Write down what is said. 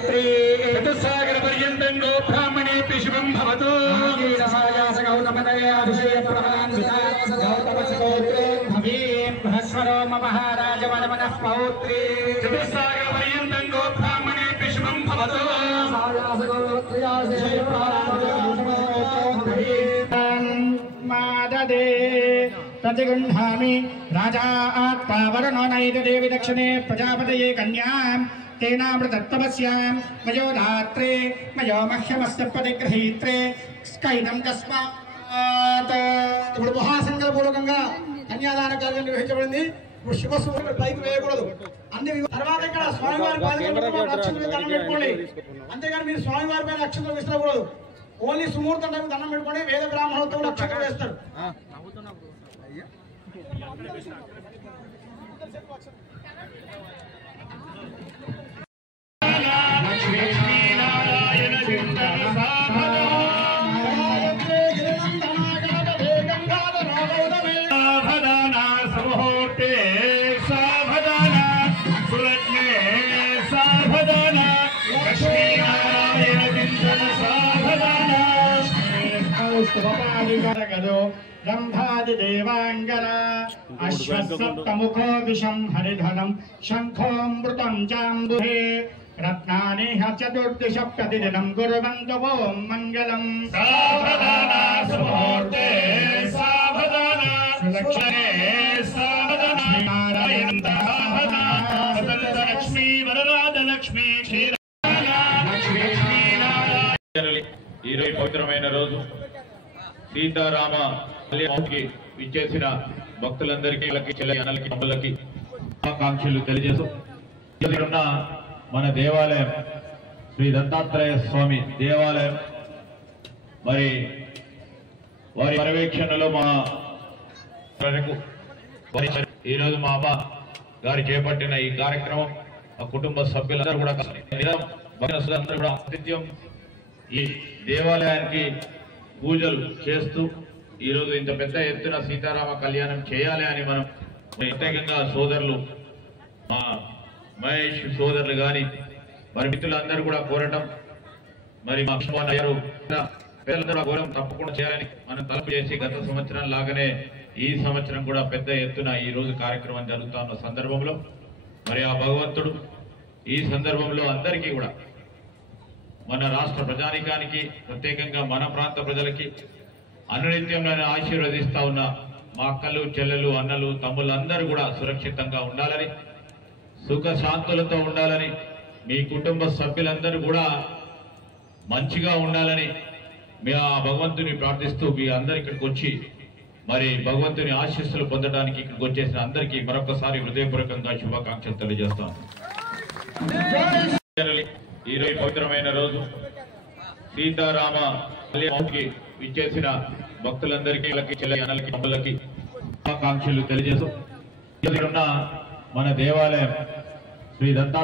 पौत्री चतुस्सागर पर्यन्तं गो ब्राह्मणेभ्यः शुभं भवतु महाराजवनमनः पौत्री चतुस्सागर पर्यन्तं गो ब्राह्मणेभ्यः शुभं भवतु माददे प्रतिगृह्णामि राजा आत्मा वरुणो नैति देवि दक्षिणे प्रजापतये कन्यां तेनामृतत्वस्यां मयो धात्रे मयो मह्यमस्य प्रतिगृहीत्रे स्कैतं कस्मात् ఇప్పుడు మహాసంకల్పపూర్వకంగా కన్యాదాన కార్యం నిర్వహించబడింది. ఇప్పుడు శుభసూచన పైకి వేయకూడదు. అన్ని తర్వాత ఇక్కడ స్వామివారి అక్షంతలు దండం పెట్టుకోండి. అంతేగాని మీరు స్వామివారి పైన అక్షంతలు విసరకూడదు. ఓన్లీ సుమూర్తం టైం దండం పెట్టుకోండి. వేద బ్రాహ్మణులతో కూడా అక్షంతలు వేస్తారు. ब्रह्मादिदेवांगर अश्वसप्तमुखो विषं हरिधनं शंखोऽमृतं चाम्बुहे रत्नानि चतुर्दश प्रतिदिनं कुर्वन्तु ओं मङ्गलम् सावधाना सुमुहूर्ते सावधाना सुलक्षणे सावधाना नारायण सावधाना लक्ष्मी वरराजलक्ष्मी ఈ రోజు పవిత్రమైన రోజు సీతారామ కళ్యాణానికి విచ్చేసిన భక్తులందరికీ చెల్లెలకి తమ్ములకి ఆకాంక్షలు తెలియజేస్తూ ఇక్కడ మన దేవాలయం శ్రీ దత్తాత్రేయ స్వామి దేవాలయం మరి వారి పర్యవేక్షణలో మా ఈరోజు మా అమ్మ గారు చేపట్టిన ఈ కార్యక్రమం ఆ కుటుంబ సభ్యులందరూ కూడా నిత్యం ఈ దేవాలయానికి పూజలు చేస్తూ ఈరోజు ఇంత పెద్ద ఎత్తున సీతారామ కళ్యాణం చేయాలి అని మనం ప్రత్యేకంగా సోదరులు మా మహేష్ సోదరులు కానీ మరి మిత్రులందరూ కూడా కోరటం మరి మా గారు పేదలందరూ కోరం తప్పకుండా చేయాలని మనం తలుపు చేసి గత సంవత్సరం లాగానే ఈ సంవత్సరం కూడా పెద్ద ఎత్తున ఈ రోజు కార్యక్రమం జరుగుతున్న సందర్భంలో మరి ఆ భగవంతుడు ఈ సందర్భంలో అందరికీ కూడా మన రాష్ట్ర ప్రజానికానికి ప్రత్యేకంగా మన ప్రాంత ప్రజలకి అనునిత్యం ఆశీర్వదిస్తా ఉన్న మా అక్కలు చెల్లెలు అన్నలు తమ్ముళ్ళు అందరూ కూడా సురక్షితంగా ఉండాలని సుఖ శాంతులతో ఉండాలని మీ కుటుంబ సభ్యులందరూ కూడా మంచిగా ఉండాలని మీ ఆ భగవంతుని ప్రార్థిస్తూ మీ అందరు ఇక్కడికి వచ్చి మరి భగవంతుని ఆశీస్సులు పొందడానికి ఇక్కడికి వచ్చేసిన అందరికీ మరొకసారి హృదయపూర్వకంగా శుభాకాంక్షలు తెలియజేస్తాం. ఈరోజు పవిత్రమైన రోజు సీతారామ కళ్యాణానికి విచ్చేసిన భక్తులందరికీ చెల్లెలకి తమ్ములకి ఆకాంక్షలు తెలియజేస్తూ ఇక్కడ మన దేవాలయం శ్రీ దత్తా